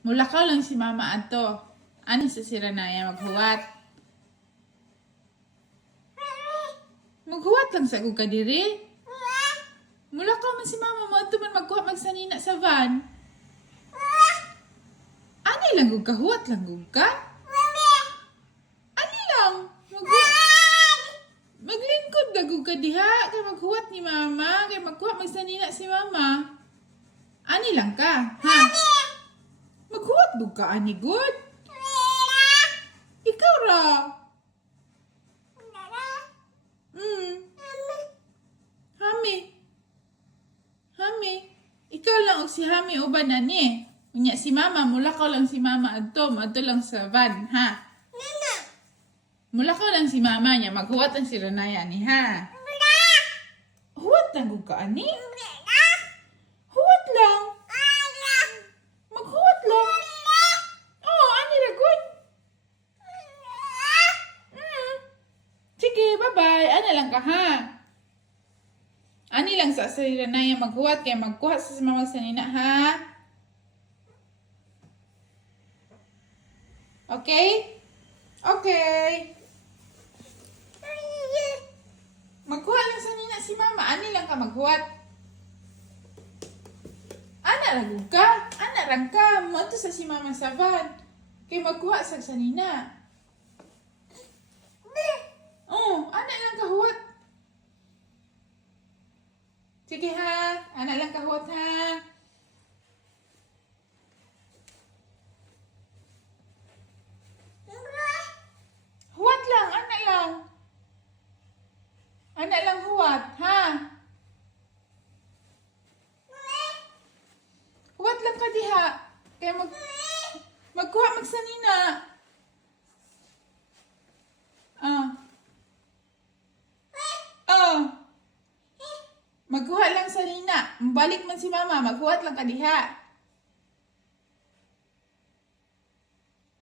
Mulakaw lang si mama ato. Ani sa siranaya maghuwat. Maghuwat lang sa kong kadiri. Mulakaw man si mama mo ato man magkuha magsanina sa van. Ani lang kong kahuwat lang kong ka? Ani lang. Maglingkod gagog ka diha. Kaya maghuwat ni mama. Kaya magkuha magsanina si mama. Ani lang ka. Ha? Maghuwat bug ka ani good. Ikaw ra. Hami. Hami. Ikaw lang og si Hami uban ani. Unya si mama, mulakaw lang si mama adto lang sa van, ha? Mulakaw lang si mama niya, maghuwat ang si Ranaya ni, ha? Huwat lang gud ka ani? Huwat lang. Maghuwat lang. Oh, ani ra good. Sige, bye-bye. Ana lang ka, ha? Ani lang sa Ranaya maghuwat kay magkuha sa mama sa nina, ha? Okay? Okay. Magkuha lang sa nina si mama. Ani lang ka maghuwat. Ana lang ka. Ana lang ka. Mato sa si mama sa van. Kay magkuha sa nina. Oh, ana lang ka huwat. Sige ha. Ana lang ka huwat ha. Huwat lang. Ana lang. Ana lang huwat. Ha? Huwat lang ka diha. Kaya magkuha magsanina. Magkuha lang sa nina. Balik man si mama. Maghuwat lang ka diha.